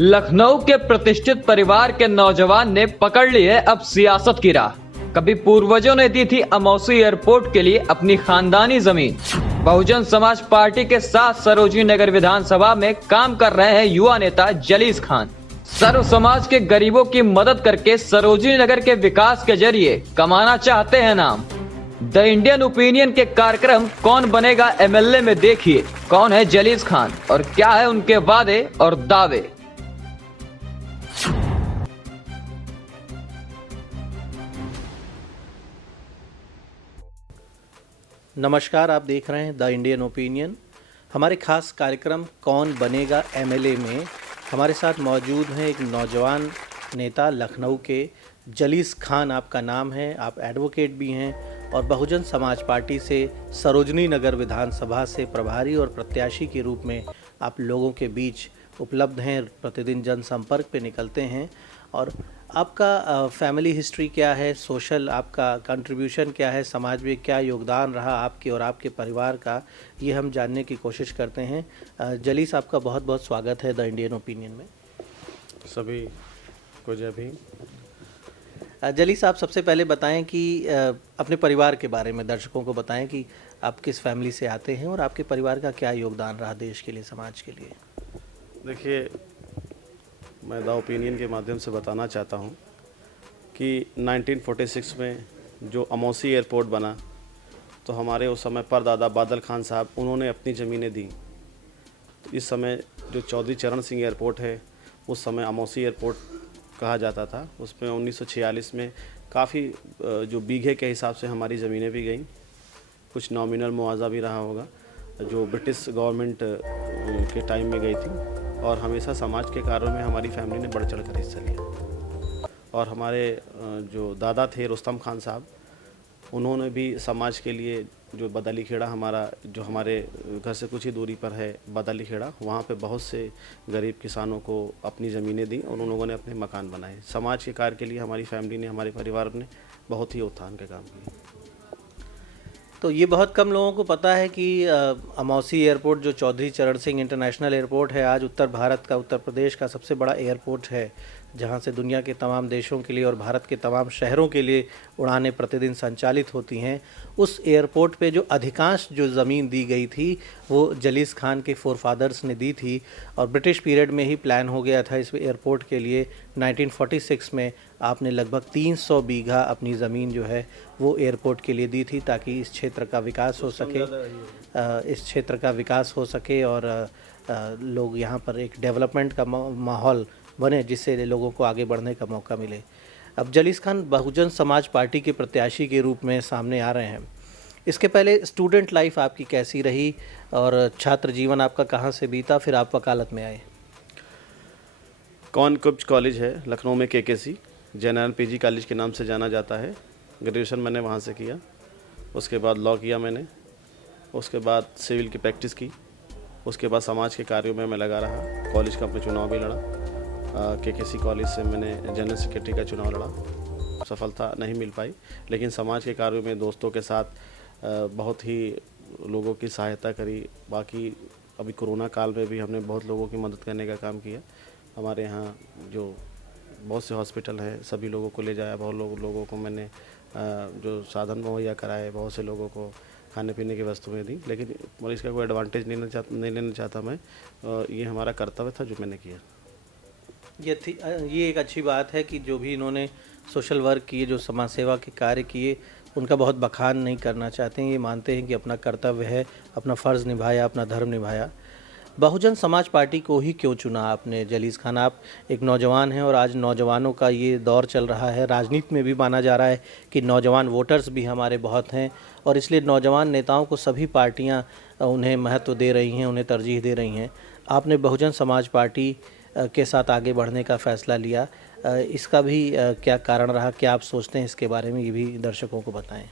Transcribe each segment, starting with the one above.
लखनऊ के प्रतिष्ठित परिवार के नौजवान ने पकड़ ली है अब सियासत की राह। कभी पूर्वजों ने दी थी अमौसी एयरपोर्ट के लिए अपनी खानदानी जमीन। बहुजन समाज पार्टी के साथ सरोजनी नगर विधानसभा में काम कर रहे हैं युवा नेता जलीस खान। सर्व समाज के गरीबों की मदद करके सरोजनी नगर के विकास के जरिए कमाना चाहते हैं नाम। द इंडियन ओपिनियन के कार्यक्रम कौन बनेगा एमएलए में देखिए कौन है जलीस खान और क्या है उनके वादे और दावे। नमस्कार, आप देख रहे हैं द इंडियन ओपिनियन। हमारे खास कार्यक्रम कौन बनेगा एमएलए में हमारे साथ मौजूद हैं एक नौजवान नेता लखनऊ के जलीस खान। आपका नाम है, आप एडवोकेट भी हैं और बहुजन समाज पार्टी से सरोजनी नगर विधानसभा से प्रभारी और प्रत्याशी के रूप में आप लोगों के बीच उपलब्ध हैं, प्रतिदिन जनसंपर्क पे निकलते हैं। और आपका फैमिली हिस्ट्री क्या है, सोशल आपका कंट्रीब्यूशन क्या है, समाज में क्या योगदान रहा आपके और आपके परिवार का, ये हम जानने की कोशिश करते हैं। जलीस, आपका बहुत बहुत स्वागत है द इंडियन ओपिनियन में। सभी को जय भीम। जलीस, आप सबसे पहले बताएं कि अपने परिवार के बारे में दर्शकों को बताएं कि आप किस फैमिली से आते हैं और आपके परिवार का क्या योगदान रहा देश के लिए, समाज के लिए। देखिए, मैं द ओपिनियन के माध्यम से बताना चाहता हूं कि 1946 में जो अमौसी एयरपोर्ट बना तो हमारे उस समय परदादा बादल खान साहब उन्होंने अपनी ज़मीनें दी। तो इस समय जो चौधरी चरण सिंह एयरपोर्ट है उस समय अमौसी एयरपोर्ट कहा जाता था। उसमें 1946 में काफ़ी जो बीघे के हिसाब से हमारी ज़मीनें भी गईं, कुछ नॉमिनल मुआवजा भी रहा होगा जो ब्रिटिश गवर्नमेंट के टाइम में गई थी। और हमेशा समाज के कार्यों में हमारी फैमिली ने बढ़ चढ़ कर हिस्सा लिया। और हमारे जो दादा थे रुस्तम खान साहब, उन्होंने भी समाज के लिए जो बदाली खेड़ा जो हमारे घर से कुछ ही दूरी पर है बदाली खेड़ा, वहाँ पे बहुत से गरीब किसानों को अपनी ज़मीनें दी और उन लोगों ने अपने मकान बनाए। समाज के कार्य के लिए हमारी फैमिली ने, हमारे परिवार ने बहुत ही उत्थान के काम किए। तो ये बहुत कम लोगों को पता है कि अमौसी एयरपोर्ट जो चौधरी चरण सिंह इंटरनेशनल एयरपोर्ट है, आज उत्तर भारत का, उत्तर प्रदेश का सबसे बड़ा एयरपोर्ट है, जहां से दुनिया के तमाम देशों के लिए और भारत के तमाम शहरों के लिए उड़ानें प्रतिदिन संचालित होती हैं। उस एयरपोर्ट पे जो अधिकांश जो ज़मीन दी गई थी वो जलीस खान के फोरफादर्स ने दी थी और ब्रिटिश पीरियड में ही प्लान हो गया था इस एयरपोर्ट के लिए। 1946 में आपने लगभग 300 बीघा अपनी ज़मीन जो है वो एयरपोर्ट के लिए दी थी ताकि इस क्षेत्र का विकास हो सके, और लोग यहाँ पर एक डेवलपमेंट का माहौल बने जिससे लोगों को आगे बढ़ने का मौका मिले। अब जलीस खान बहुजन समाज पार्टी के प्रत्याशी के रूप में सामने आ रहे हैं। इसके पहले स्टूडेंट लाइफ आपकी कैसी रही और छात्र जीवन आपका कहाँ से बीता, फिर आप वकालत में आए? कॉनकुब्ज कॉलेज है लखनऊ में, केकेसी जनरल पीजी कॉलेज के नाम से जाना जाता है। ग्रेजुएशन मैंने वहाँ से किया, उसके बाद लॉ किया मैंने, उसके बाद सिविल की प्रैक्टिस की, उसके बाद समाज के कार्यों में मैं लगा रहा। कॉलेज का अपने चुनाव भी लड़ा। केकेसी कॉलेज से मैंने जनरल सेक्रेटरी का चुनाव लड़ा, सफलता नहीं मिल पाई, लेकिन समाज के कार्यों में दोस्तों के साथ बहुत ही लोगों की सहायता करी। बाकी अभी कोरोना काल में भी हमने बहुत लोगों की मदद करने का काम किया। हमारे यहाँ जो बहुत से हॉस्पिटल हैं, सभी लोगों को ले जाया, बहुत लोगों को मैंने जो साधन मुहैया कराए, बहुत से लोगों को खाने पीने की वस्तुएं दी। लेकिन इसका कोई एडवांटेज नहीं लेना चाहता मैं, ये हमारा कर्तव्य था जो मैंने किया। ये एक अच्छी बात है कि जो भी इन्होंने सोशल वर्क किए, जो समाज सेवा के कार्य किए, उनका बहुत बखान नहीं करना चाहते हैं। ये मानते हैं कि अपना कर्तव्य है, अपना फ़र्ज़ निभाया, अपना धर्म निभाया। बहुजन समाज पार्टी को ही क्यों चुना आपने जलीस खान? आप एक नौजवान हैं और आज नौजवानों का ये दौर चल रहा है। राजनीति में भी माना जा रहा है कि नौजवान वोटर्स भी हमारे बहुत हैं और इसलिए नौजवान नेताओं को सभी पार्टियां उन्हें महत्व दे रही हैं, उन्हें तरजीह दे रही हैं। आपने बहुजन समाज पार्टी के साथ आगे बढ़ने का फ़ैसला लिया, इसका भी क्या कारण रहा? क्या आप सोचते हैं इसके बारे में, ये भी दर्शकों को बताएँ।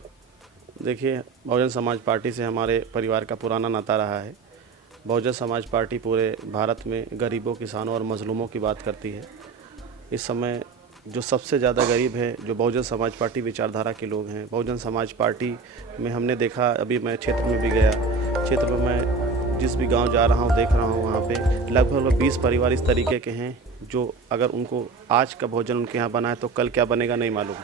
देखिए, बहुजन समाज पार्टी से हमारे परिवार का पुराना नाता रहा है। बहुजन समाज पार्टी पूरे भारत में गरीबों, किसानों और मजलूमों की बात करती है। इस समय जो सबसे ज़्यादा गरीब है, जो बहुजन समाज पार्टी विचारधारा के लोग हैं। बहुजन समाज पार्टी में हमने देखा, अभी मैं क्षेत्र में भी गया, क्षेत्र में मैं जिस भी गांव जा रहा हूं देख रहा हूं वहां पे लगभग 20 परिवार इस तरीके के हैं जो अगर उनको आज का भोजन उनके यहाँ बना है तो कल क्या बनेगा नहीं मालूम,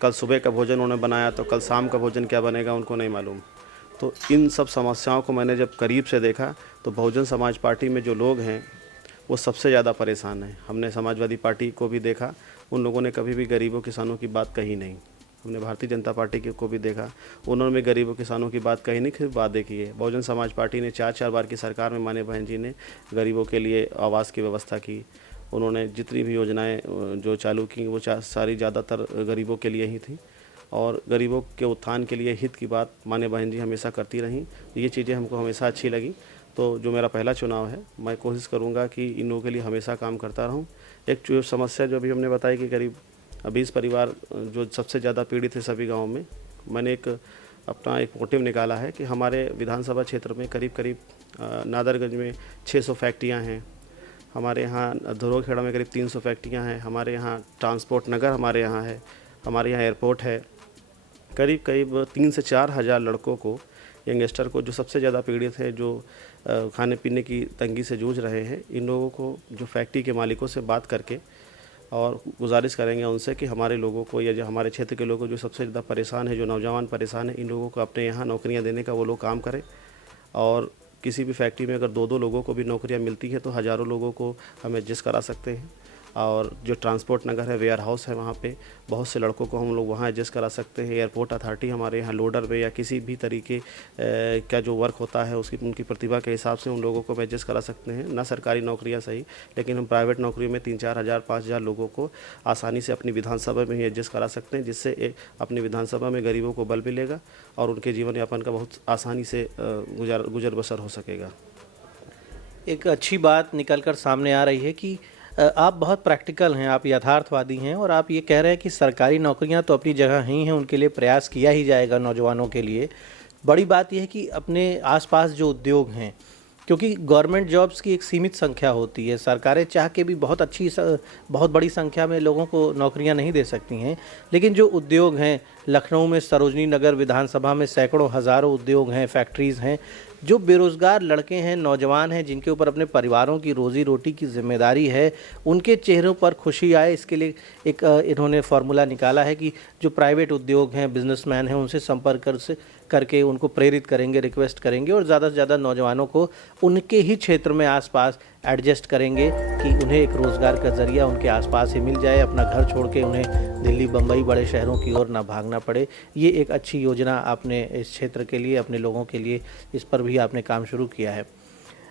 कल सुबह का भोजन उन्होंने बनाया तो कल शाम का भोजन क्या बनेगा उनको नहीं मालूम। तो इन सब समस्याओं को मैंने जब करीब से देखा तो बहुजन समाज पार्टी में जो लोग हैं वो सबसे ज़्यादा परेशान हैं। हमने समाजवादी पार्टी को भी देखा, उन लोगों ने कभी भी गरीबों किसानों की बात कही नहीं। हमने भारतीय जनता पार्टी को भी देखा, उन्होंने भी गरीबों किसानों की बात कही नहीं, सिर्फ वादे किए। बहुजन समाज पार्टी ने 4 बार की सरकार में माने बहन जी ने गरीबों के लिए आवास की व्यवस्था की। उन्होंने जितनी भी योजनाएं जो चालू की वो सारी ज़्यादातर गरीबों के लिए ही थी और गरीबों के उत्थान के लिए हित की बात माने बहन जी हमेशा करती रहीं। ये चीज़ें हमको हमेशा अच्छी लगी। तो जो मेरा पहला चुनाव है मैं कोशिश करूँगा कि इन लोगों के लिए हमेशा काम करता रहूँ। एक जो समस्या जो अभी हमने बताई कि करीब 20 परिवार जो सबसे ज़्यादा पीड़ित है सभी गाँव में, मैंने अपना एक मोटिव निकाला है कि हमारे विधानसभा क्षेत्र में करीब नादरगंज में 600 फैक्ट्रियाँ हैं, हमारे यहाँ धरोखेड़ा में करीब 300 फैक्ट्रियाँ हैं, हमारे यहाँ ट्रांसपोर्ट नगर हमारे यहाँ है, हमारे यहाँ एयरपोर्ट है। करीब 3 से 4 हज़ार लड़कों को, यंगस्टर को जो सबसे ज़्यादा पीड़ित है, जो खाने पीने की तंगी से जूझ रहे हैं, इन लोगों को जो फैक्ट्री के मालिकों से बात करके और गुजारिश करेंगे उनसे कि हमारे लोगों को या जो हमारे क्षेत्र के लोगों को जो सबसे ज़्यादा परेशान है, जो नौजवान परेशान है, इन लोगों को अपने यहाँ नौकरियाँ देने का वो लोग काम करें। और किसी भी फैक्ट्री में अगर 2-2 लोगों को भी नौकरियाँ मिलती है तो हज़ारों लोगों को हम एडजस्ट करा सकते हैं। और जो ट्रांसपोर्ट नगर है, वेयर हाउस है, वहाँ पे बहुत से लड़कों को हम लोग वहाँ एडजस्ट करा सकते हैं। एयरपोर्ट अथॉरिटी हमारे यहाँ लोडर में या किसी भी तरीके का जो वर्क होता है उसकी उनकी प्रतिभा के हिसाब से उन लोगों को एडजस्ट करा सकते हैं। ना सरकारी नौकरियाँ सही, लेकिन हम प्राइवेट नौकरी में 3-4 हज़ार 5 हज़ार लोगों को आसानी से अपनी विधानसभा में ही एडजस्ट करा सकते हैं, जिससे अपनी विधानसभा में गरीबों को बल मिलेगा और उनके जीवन यापन का बहुत आसानी से गुजर बसर हो सकेगा। एक अच्छी बात निकल कर सामने आ रही है कि आप बहुत प्रैक्टिकल हैं, आप यथार्थवादी हैं और आप ये कह रहे हैं कि सरकारी नौकरियां तो अपनी जगह ही हैं, उनके लिए प्रयास किया ही जाएगा नौजवानों के लिए। बड़ी बात यह है कि अपने आसपास जो उद्योग हैं, क्योंकि गवर्नमेंट जॉब्स की एक सीमित संख्या होती है, सरकारें चाह के भी बहुत बड़ी संख्या में लोगों को नौकरियां नहीं दे सकती हैं, लेकिन जो उद्योग हैं, लखनऊ में सरोजनी नगर विधानसभा में सैकड़ों हज़ारों उद्योग हैं, फैक्ट्रीज़ हैं, जो बेरोज़गार लड़के हैं, नौजवान हैं, जिनके ऊपर अपने परिवारों की रोज़ी रोटी की जिम्मेदारी है, उनके चेहरों पर खुशी आए, इसके लिए एक इन्होंने फार्मूला निकाला है कि जो प्राइवेट उद्योग हैं, बिजनेसमैन हैं, उनसे संपर्क करके उनको प्रेरित करेंगे, रिक्वेस्ट करेंगे और ज़्यादा से ज़्यादा नौजवानों को उनके ही क्षेत्र में आसपास एडजस्ट करेंगे कि उन्हें एक रोज़गार का ज़रिया उनके आसपास ही मिल जाए, अपना घर छोड़ के उन्हें दिल्ली, बम्बई, बड़े शहरों की ओर ना भागना पड़े। ये एक अच्छी योजना आपने इस क्षेत्र के लिए, अपने लोगों के लिए, इस पर भी आपने काम शुरू किया है।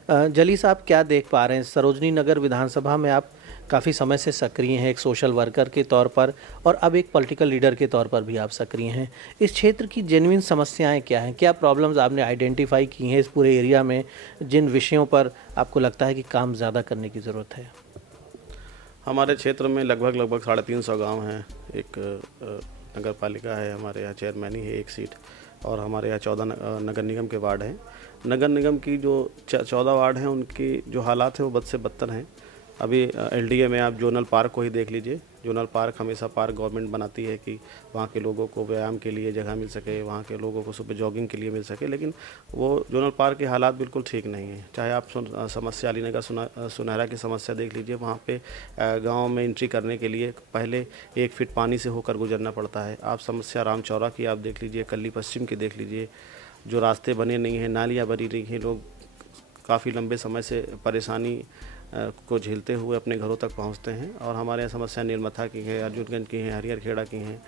जली साहब, क्या देख पा रहे हैं, सरोजनी नगर विधानसभा में आप काफ़ी समय से सक्रिय हैं, एक सोशल वर्कर के तौर पर और अब एक पॉलिटिकल लीडर के तौर पर भी आप सक्रिय हैं। इस क्षेत्र की जेन्युइन समस्याएं क्या हैं, क्या प्रॉब्लम्स आपने आइडेंटिफाई की हैं इस पूरे एरिया में, जिन विषयों पर आपको लगता है कि काम ज़्यादा करने की ज़रूरत है? हमारे क्षेत्र में लगभग 350 गाँव हैं। एक नगर पालिका है, हमारे यहाँ चेयरमैन ही है 1 सीट, और हमारे यहाँ 14 नगर निगम के वार्ड हैं। नगर निगम की जो 14 वार्ड हैं उनकी जो हालात हैं वो बद से बदतर हैं। अभी एलडीए में आप जोनल पार्क को ही देख लीजिए। जोनल पार्क हमेशा पार्क गवर्नमेंट बनाती है कि वहाँ के लोगों को व्यायाम के लिए जगह मिल सके, वहाँ के लोगों को सुबह जॉगिंग के लिए मिल सके, लेकिन वो जोनल पार्क के हालात बिल्कुल ठीक नहीं है। चाहे आप समस्या अलीनगर सुनहरा की समस्या देख लीजिए, वहाँ पे गांव में एंट्री करने के लिए पहले 1 फीट पानी से होकर गुजरना पड़ता है। आप समस्या रामचौरा की आप देख लीजिए, कल्ली पश्चिम की देख लीजिए, जो रास्ते बने नहीं हैं, नालियाँ बनी नहीं हैं, लोग काफ़ी लंबे समय से परेशानी को झेलते हुए अपने घरों तक पहुंचते हैं। और हमारे यहाँ समस्या नीलमथा की है, अर्जुनगंज की है, हरिहर खेड़ा की हैं,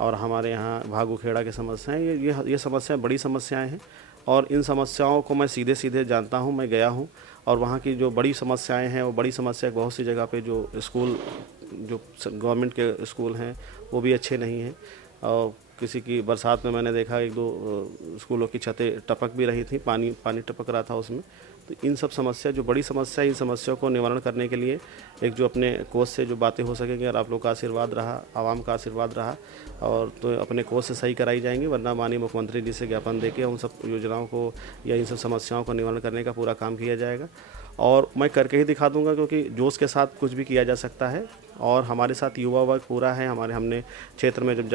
और हमारे यहाँ भागू खेड़ा की समस्याएं, ये समस्याएं बड़ी समस्याएं हैं। और इन समस्याओं को मैं सीधे जानता हूं, मैं गया हूं, और वहाँ की जो बड़ी समस्याएं हैं वो बड़ी समस्या बहुत सी जगह पे जो स्कूल, जो गवर्नमेंट के स्कूल हैं वो भी अच्छे नहीं हैं। और किसी की बरसात में मैंने देखा 1-2 स्कूलों की छतें टपक भी रही थी, पानी टपक रहा था उसमें। तो इन सब समस्या, जो बड़ी समस्या, इन समस्याओं को निवारण करने के लिए एक जो अपने कोष से जो बातें हो सकेंगी, और आप लोग का आशीर्वाद रहा, आवाम का आशीर्वाद रहा, और तो अपने कोष से सही कराई जाएंगी, वरना माननीय मुख्यमंत्री जी से ज्ञापन देके उन सब योजनाओं को या इन सब समस्याओं को निवारण करने का पूरा काम किया जाएगा। और मैं करके ही दिखा दूंगा, क्योंकि जोश के साथ कुछ भी किया जा सकता है। और हमारे साथ युवा वर्ग पूरा है। हमने क्षेत्र में जब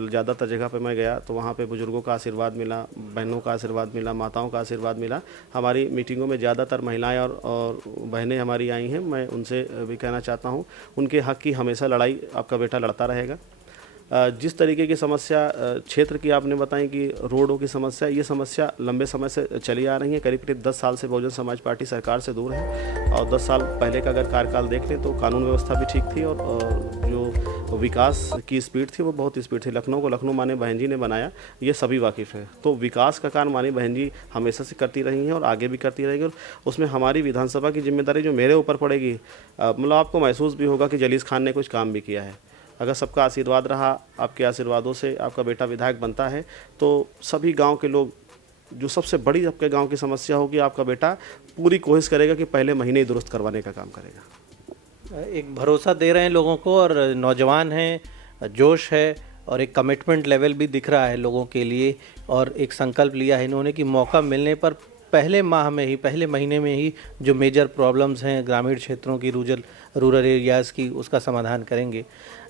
ज़्यादातर जगह पे मैं गया तो वहाँ पे बुज़ुर्गों का आशीर्वाद मिला, बहनों का आशीर्वाद मिला, माताओं का आशीर्वाद मिला। हमारी मीटिंगों में ज़्यादातर महिलाएं और बहनें हमारी आई हैं। मैं उनसे भी कहना चाहता हूँ, उनके हक़ की हमेशा लड़ाई आपका बेटा लड़ता रहेगा। जिस तरीके की समस्या क्षेत्र की आपने बताई कि रोडों की समस्या, ये समस्या लंबे समय से चली आ रही है। करीब 10 साल से बहुजन समाज पार्टी सरकार से दूर है। और 10 साल पहले का अगर कार्यकाल देख लें तो कानून व्यवस्था भी ठीक थी, और जो विकास की स्पीड थी वो बहुत स्पीड थी। लखनऊ को लखनऊ माने बहन जी ने बनाया, ये सभी वाकिफ़ है। तो विकास का काम माने बहन जी हमेशा से करती रही हैं और आगे भी करती रहेगी। और उसमें हमारी विधानसभा की जिम्मेदारी जो मेरे ऊपर पड़ेगी, मतलब आपको महसूस भी होगा कि जलीस खान ने कुछ काम भी किया है। अगर सबका आशीर्वाद रहा, आपके आशीर्वादों से आपका बेटा विधायक बनता है, तो सभी गांव के लोग, जो सबसे बड़ी आपके गांव की समस्या होगी, आपका बेटा पूरी कोशिश करेगा कि पहले महीने ही दुरुस्त करवाने का काम करेगा। एक भरोसा दे रहे हैं लोगों को, और नौजवान हैं, जोश है, और एक कमिटमेंट लेवल भी दिख रहा है लोगों के लिए। और एक संकल्प लिया है इन्होंने कि मौका मिलने पर पहले माह में ही, पहले महीने में ही जो मेजर प्रॉब्लम्स हैं ग्रामीण क्षेत्रों की, रूरल एरियाज़ की, उसका समाधान करेंगे।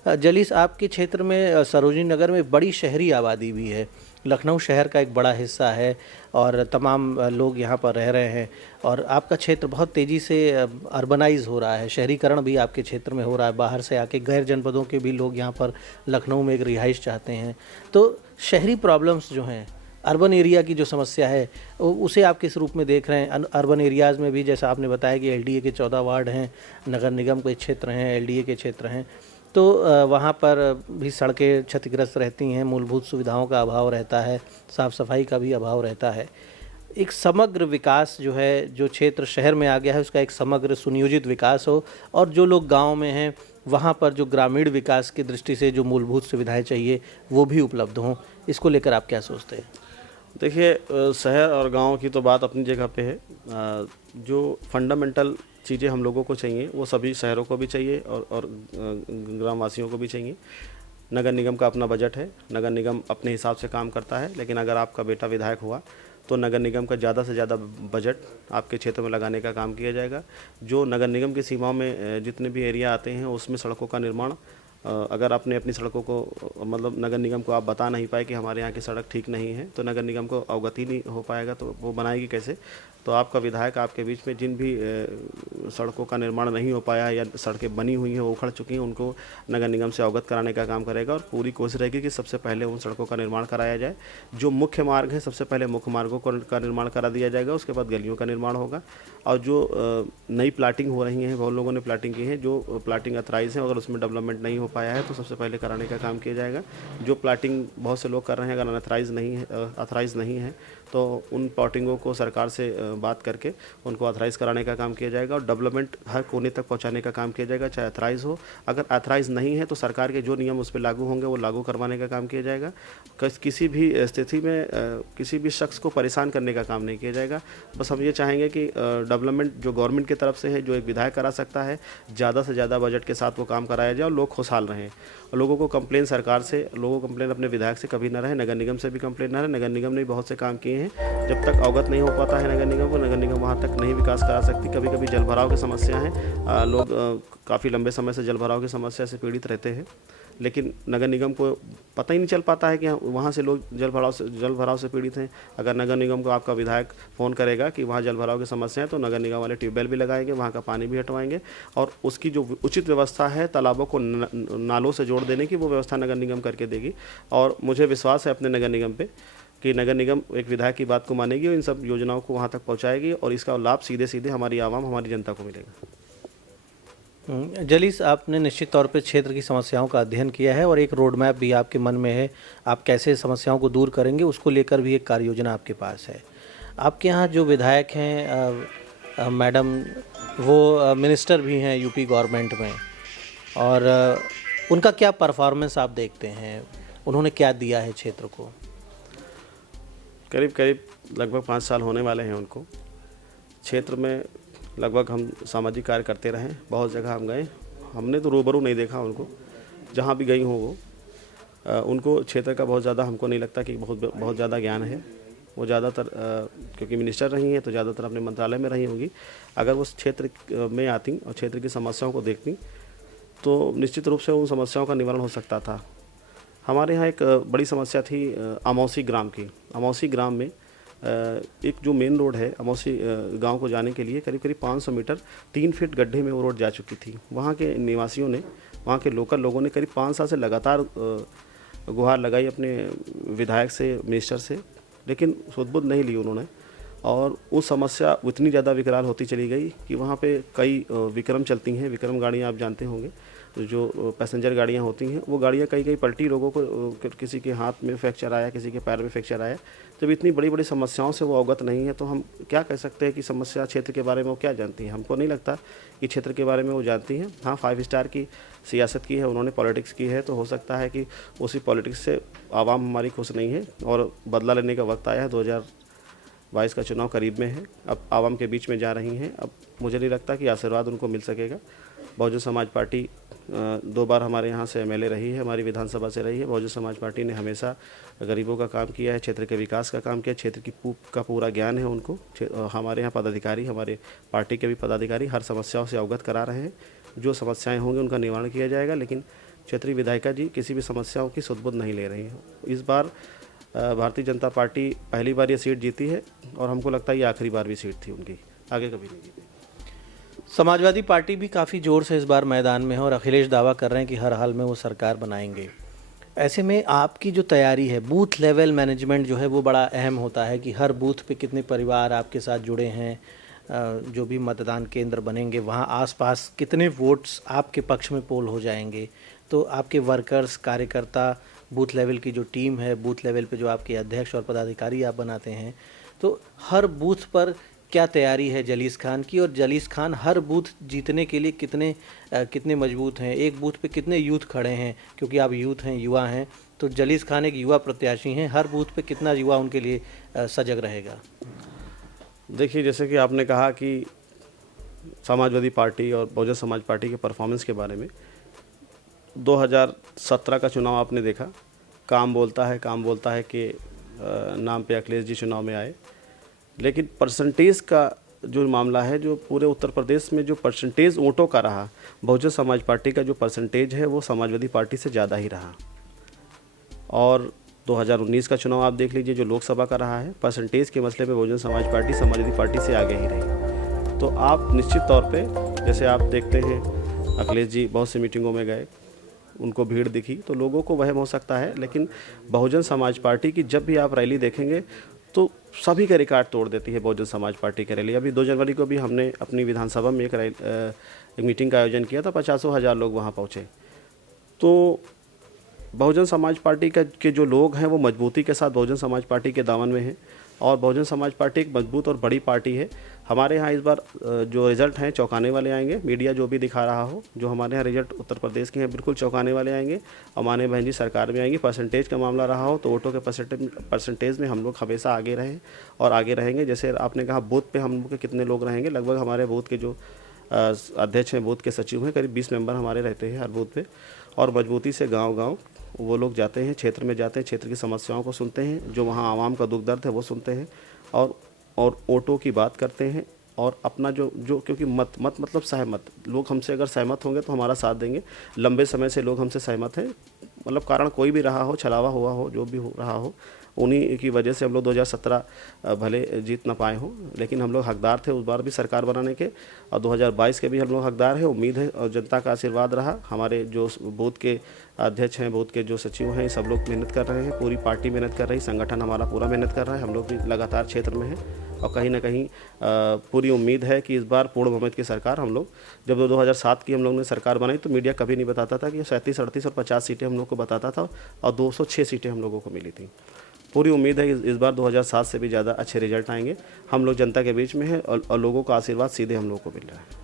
जलीस, आपके क्षेत्र में सरोजिनी नगर में बड़ी शहरी आबादी भी है। लखनऊ शहर का एक बड़ा हिस्सा है और तमाम लोग यहाँ पर रह रहे हैं, और आपका क्षेत्र बहुत तेज़ी से अर्बनाइज हो रहा है, शहरीकरण भी आपके क्षेत्र में हो रहा है। बाहर से आके गैर जनपदों के भी लोग यहाँ पर लखनऊ में एक रिहाइश चाहते हैं। तो शहरी प्रॉब्लम्स जो हैं, अर्बन एरिया की जो समस्या है, उसे आप किस रूप में देख रहे हैं? अर्बन एरियाज़ में भी जैसा आपने बताया कि एलडीए के 14 वार्ड हैं, नगर निगम के क्षेत्र हैं, एलडीए के क्षेत्र हैं, तो वहाँ पर भी सड़कें क्षतिग्रस्त रहती हैं, मूलभूत सुविधाओं का अभाव रहता है, साफ़ सफाई का भी अभाव रहता है। एक समग्र विकास जो है, जो क्षेत्र शहर में आ गया है, उसका एक समग्र सुनियोजित विकास हो, और जो लोग गांव में हैं वहाँ पर जो ग्रामीण विकास की दृष्टि से जो मूलभूत सुविधाएं चाहिए वो भी उपलब्ध हों। इसको लेकर आप क्या सोचते हैं? देखिए, शहर और गांव की तो बात अपनी जगह पे है। जो फंडामेंटल चीज़ें हम लोगों को चाहिए वो सभी शहरों को भी चाहिए और ग्रामवासियों को भी चाहिए। नगर निगम का अपना बजट है, नगर निगम अपने हिसाब से काम करता है। लेकिन अगर आपका बेटा विधायक हुआ तो नगर निगम का ज़्यादा से ज़्यादा बजट आपके क्षेत्र में लगाने का काम किया जाएगा। जो नगर निगम की सीमाओं में जितने भी एरिया आते हैं उसमें सड़कों का निर्माण, अगर आपने अपनी सड़कों को, मतलब नगर निगम को आप बता नहीं पाए कि हमारे यहाँ की सड़क ठीक नहीं है, तो नगर निगम को अवगत ही नहीं हो पाएगा, तो वो बनाएगी कैसे? तो आपका विधायक आपके बीच में जिन भी सड़कों का निर्माण नहीं हो पाया है या सड़कें बनी हुई हैं वो उखड़ चुकी हैं, उनको नगर निगम से अवगत कराने का काम करेगा। और पूरी कोशिश रहेगी कि सबसे पहले उन सड़कों का निर्माण कराया जाए। जो मुख्य मार्ग है, सबसे पहले मुख्य मार्गों का निर्माण करा दिया जाएगा, उसके बाद गलियों का निर्माण होगा। और जो नई प्लाटिंग हो रही हैं, बहुत लोगों ने प्लाटिंग की है, जो प्लाटिंग अथराइज है, अगर उसमें डेवलपमेंट नहीं हो पाया है तो सबसे पहले कराने का काम किया जाएगा। जो प्लाटिंग बहुत से लोग कर रहे हैं, अगर अथराइज नहीं है तो उन प्लॉटिंगों को सरकार से बात करके उनको अथराइज़ कराने का काम किया जाएगा। और डेवलपमेंट हर कोने तक पहुंचाने का काम किया जाएगा, चाहे अथराइज़ हो। अगर अथराइज़ नहीं है तो सरकार के जो नियम उस पर लागू होंगे वो लागू करवाने का काम किया जाएगा। किसी भी स्थिति में किसी भी शख्स को परेशान करने का काम नहीं किया जाएगा। बस हम ये चाहेंगे कि डेवलपमेंट जो गवर्नमेंट की तरफ से है, जो एक विधायक करा सकता है, ज़्यादा से ज़्यादा बजट के साथ वो काम कराया जाए और लोग खुशहाल रहें। लोगों को कंप्लेन सरकार से, लोगों को कंप्लेन अपने विधायक से कभी ना रहे, नगर निगम से भी कंप्लेन ना रहे। नगर निगम ने बहुत से काम किए हैं, जब तक अवगत नहीं हो पाता है नगर निगम को, नगर निगम वहाँ तक नहीं विकास करा सकती। कभी कभी जल भराव की समस्या है, लोग काफ़ी लंबे समय से जल भराव की समस्या से पीड़ित रहते हैं, लेकिन नगर निगम को पता ही नहीं चल पाता है कि वहाँ से लोग जल भराव से पीड़ित हैं। अगर नगर निगम को आपका विधायक फ़ोन करेगा कि वहाँ जल भराव की समस्या है तो नगर निगम वाले ट्यूबवेल भी लगाएंगे, वहाँ का पानी भी हटवाएंगे, और उसकी जो उचित व्यवस्था है तालाबों को नालों से जोड़ देने की, वो व्यवस्था नगर निगम करके देगी। और मुझे विश्वास है अपने नगर निगम पे कि नगर निगम एक विधायक की बात को मानेगी और इन सब योजनाओं को वहाँ तक पहुँचाएगी, और इसका लाभ सीधे सीधे हमारी आवाम, हमारी जनता को मिलेगा। जलीस, आपने निश्चित तौर पे क्षेत्र की समस्याओं का अध्ययन किया है और एक रोड मैप भी आपके मन में है। आप कैसे समस्याओं को दूर करेंगे उसको लेकर भी एक कार्य योजना आपके पास है। आपके यहाँ जो विधायक हैं मैडम, वो मिनिस्टर भी हैं यूपी गवर्नमेंट में, और उनका क्या परफॉर्मेंस आप देखते हैं? उन्होंने क्या दिया है क्षेत्र को? करीब लगभग 5 साल होने वाले हैं उनको। क्षेत्र में लगभग हम सामाजिक कार्य करते रहे, बहुत जगह हम गए, हमने तो रूबरू नहीं देखा उनको, जहाँ भी गई हों वो। उनको क्षेत्र का बहुत ज़्यादा हमको नहीं लगता कि बहुत ज़्यादा ज्ञान है। वो ज़्यादातर क्योंकि मिनिस्टर रही हैं तो ज़्यादातर अपने मंत्रालय में रही होंगी, अगर वो क्षेत्र में आती और क्षेत्र की समस्याओं को देखती तो निश्चित रूप से उन समस्याओं का निवारण हो सकता था। हमारे यहाँ एक बड़ी समस्या थी अमौसी ग्राम की। अमौसी ग्राम में एक जो मेन रोड है अमौसी गांव को जाने के लिए करीब करीब 500 मीटर 3 फीट गड्ढे में वो रोड जा चुकी थी। वहाँ के निवासियों ने, वहाँ के लोकल लोगों ने करीब 5 साल से लगातार गुहार लगाई अपने विधायक से, मिनिस्टर से, लेकिन सुध-बुध नहीं ली उन्होंने। और वो समस्या इतनी ज़्यादा विकराल होती चली गई कि वहाँ पे कई विक्रम चलती हैं। विक्रम गाड़ियाँ आप जानते होंगे, जो पैसेंजर गाड़ियाँ होती हैं, वो गाड़ियाँ कई पलटी, लोगों को किसी के हाथ में फ्रैक्चर आया, किसी के पैर में फ्रैक्चर आया। जब इतनी बड़ी बड़ी समस्याओं से वो अवगत नहीं है तो हम क्या कह सकते हैं कि समस्या क्षेत्र के बारे में वो क्या जानती हैं? हमको नहीं लगता कि क्षेत्र के बारे में वो जानती हैं। हाँ, 5 स्टार की सियासत की है उन्होंने, पॉलिटिक्स की है, तो हो सकता है कि उसी पॉलिटिक्स से आवाम हमारी खुश नहीं है और बदला लेने का वक्त आया है। 2022 का चुनाव करीब में है, अब आवाम के बीच में जा रही हैं। अब मुझे नहीं लगता कि आशीर्वाद उनको मिल सकेगा। बहुजन समाज पार्टी 2 बार हमारे यहाँ से एमएलए रही है, हमारी विधानसभा से रही है। बहुजन समाज पार्टी ने हमेशा गरीबों का काम किया है, क्षेत्र के विकास का काम किया, क्षेत्र की का पूरा ज्ञान है उनको। हमारे यहाँ पदाधिकारी, हमारे पार्टी के भी पदाधिकारी हर समस्याओं से अवगत करा रहे हैं। जो समस्याएं होंगी उनका निवारण किया जाएगा, लेकिन क्षेत्रीय विधायिका जी किसी भी समस्याओं की सुध-बुध नहीं ले रही हैं। इस बार भारतीय जनता पार्टी पहली बार ये सीट जीती है और हमको लगता है ये आखिरी बार भी सीट थी उनकी, आगे कभी नहीं जीती। समाजवादी पार्टी भी काफ़ी ज़ोर से इस बार मैदान में है और अखिलेश दावा कर रहे हैं कि हर हाल में वो सरकार बनाएंगे। ऐसे में आपकी जो तैयारी है, बूथ लेवल मैनेजमेंट जो है वो बड़ा अहम होता है कि हर बूथ पे कितने परिवार आपके साथ जुड़े हैं, जो भी मतदान केंद्र बनेंगे वहाँ आसपास कितने वोट्स आपके पक्ष में पोल हो जाएंगे। तो आपके वर्कर्स, कार्यकर्ता, बूथ लेवल की जो टीम है, बूथ लेवल पे जो आपके अध्यक्ष और पदाधिकारी आप बनाते हैं, तो हर बूथ पर क्या तैयारी है जलीस खान की, और जलीस खान हर बूथ जीतने के लिए कितने मजबूत हैं? एक बूथ पे कितने यूथ खड़े हैं, क्योंकि आप यूथ हैं, युवा हैं, तो जलीस खान एक युवा प्रत्याशी हैं, हर बूथ पे कितना युवा उनके लिए सजग रहेगा? देखिए, जैसे कि आपने कहा कि समाजवादी पार्टी और बहुजन समाज पार्टी के परफॉर्मेंस के बारे में, 2017 का चुनाव आपने देखा, काम बोलता है कि नाम पे अखिलेश जी चुनाव में आए, लेकिन परसेंटेज का जो मामला है, जो पूरे उत्तर प्रदेश में जो परसेंटेज वोटों का रहा, बहुजन समाज पार्टी का जो परसेंटेज है वो समाजवादी पार्टी से ज़्यादा ही रहा। और 2019 का चुनाव आप देख लीजिए, जो लोकसभा का रहा है, परसेंटेज के मसले पे बहुजन समाज पार्टी समाजवादी पार्टी से आगे ही रही। तो आप निश्चित तौर पे, जैसे आप देखते हैं अखिलेश जी बहुत सी मीटिंगों में गए, उनको भीड़ दिखी तो लोगों को वहम हो सकता है, लेकिन बहुजन समाज पार्टी की जब भी आप रैली देखेंगे तो सभी के रिकॉर्ड तोड़ देती है बहुजन समाज पार्टी की रैली। अभी 2 जनवरी को भी हमने अपनी विधानसभा में एक मीटिंग का आयोजन किया था, 50,000 लोग वहाँ पहुँचे। तो बहुजन समाज पार्टी के जो लोग हैं वो मजबूती के साथ बहुजन समाज पार्टी के दामन में हैं, और बहुजन समाज पार्टी एक मजबूत और बड़ी पार्टी है। हमारे यहाँ इस बार जो रिज़ल्ट हैं चौंकाने वाले आएंगे। मीडिया जो भी दिखा रहा हो, जो हमारे यहाँ रिजल्ट उत्तर प्रदेश के हैं बिल्कुल चौंकाने वाले आएंगे। और माने बहन जी सरकार में आएंगी। परसेंटेज का मामला रहा हो तो वोटों के परसेंटेज में हम लोग हमेशा आगे रहे और आगे रहेंगे। जैसे आपने कहा बूथ पे हम लोग के कितने लोग रहेंगे, लगभग हमारे बूथ के जो अध्यक्ष हैं, बूथ के सचिव हैं, करीब 20 मेंबर हमारे रहते हैं हर बूथ पे। और मजबूती से गांव-गांव वो लोग जाते हैं, क्षेत्र में जाते हैं, क्षेत्र की समस्याओं को सुनते हैं, जो वहाँ आवाम का दुख दर्द है वो सुनते हैं, और वोटों की बात करते हैं। और अपना जो क्योंकि मत मतलब सहमत, लोग हमसे अगर सहमत होंगे तो हमारा साथ देंगे। लंबे समय से लोग हमसे सहमत हैं, मतलब कारण कोई भी रहा हो, छलावा हुआ हो, जो भी हो रहा हो, उन्हीं की वजह से हम लोग 2017 भले जीत ना पाए हों, लेकिन हम लोग हकदार थे उस बार भी सरकार बनाने के, और 2022 के भी हम लोग हकदार हैं। उम्मीद है और जनता का आशीर्वाद रहा। हमारे जो बूथ के अध्यक्ष हैं, बूथ के जो सचिव हैं, सब लोग मेहनत कर रहे हैं, पूरी पार्टी मेहनत कर रही, संगठन हमारा पूरा मेहनत कर रहा है। हम लोग भी लगातार क्षेत्र में हैं और कहीं ना कहीं पूरी उम्मीद है कि इस बार पूर्ण बहुमत की सरकार हम लोग, जब 2007 की हम लोग ने सरकार बनाई तो मीडिया कभी नहीं बताता था कि 37, 38 और 50 सीटें हम लोग को बताता था, और 206 सीटें हम लोगों को मिली थी। पूरी उम्मीद है इस बार 2007 से भी ज़्यादा अच्छे रिजल्ट आएंगे। हम लोग जनता के बीच में हैं और लोगों का आशीर्वाद सीधे हम लोगों को मिल रहा है।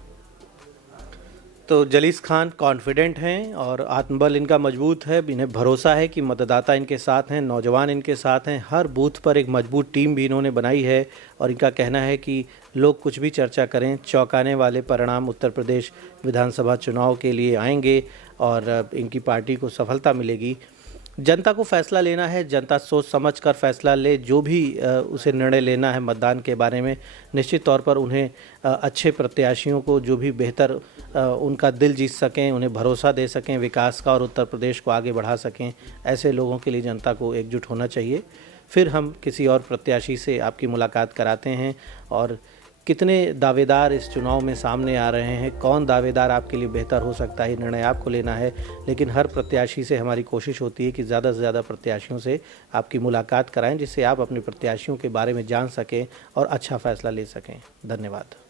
तो जलीस खान कॉन्फिडेंट हैं और आत्मबल इनका मजबूत है। इन्हें भरोसा है कि मतदाता इनके साथ हैं, नौजवान इनके साथ हैं। हर बूथ पर एक मजबूत टीम भी इन्होंने बनाई है और इनका कहना है कि लोग कुछ भी चर्चा करें, चौंकाने वाले परिणाम उत्तर प्रदेश विधानसभा चुनाव के लिए आएंगे और इनकी पार्टी को सफलता मिलेगी। जनता को फैसला लेना है, जनता सोच समझ कर फैसला ले, जो भी उसे निर्णय लेना है मतदान के बारे में, निश्चित तौर पर उन्हें अच्छे प्रत्याशियों को जो भी बेहतर उनका दिल जीत सकें, उन्हें भरोसा दे सकें विकास का और उत्तर प्रदेश को आगे बढ़ा सकें, ऐसे लोगों के लिए जनता को एकजुट होना चाहिए। फिर हम किसी और प्रत्याशी से आपकी मुलाकात कराते हैं और कितने दावेदार इस चुनाव में सामने आ रहे हैं, कौन दावेदार आपके लिए बेहतर हो सकता है, निर्णय आपको लेना है। लेकिन हर प्रत्याशी से हमारी कोशिश होती है कि ज़्यादा से ज़्यादा प्रत्याशियों से आपकी मुलाकात कराएं, जिससे आप अपने प्रत्याशियों के बारे में जान सकें और अच्छा फैसला ले सकें। धन्यवाद।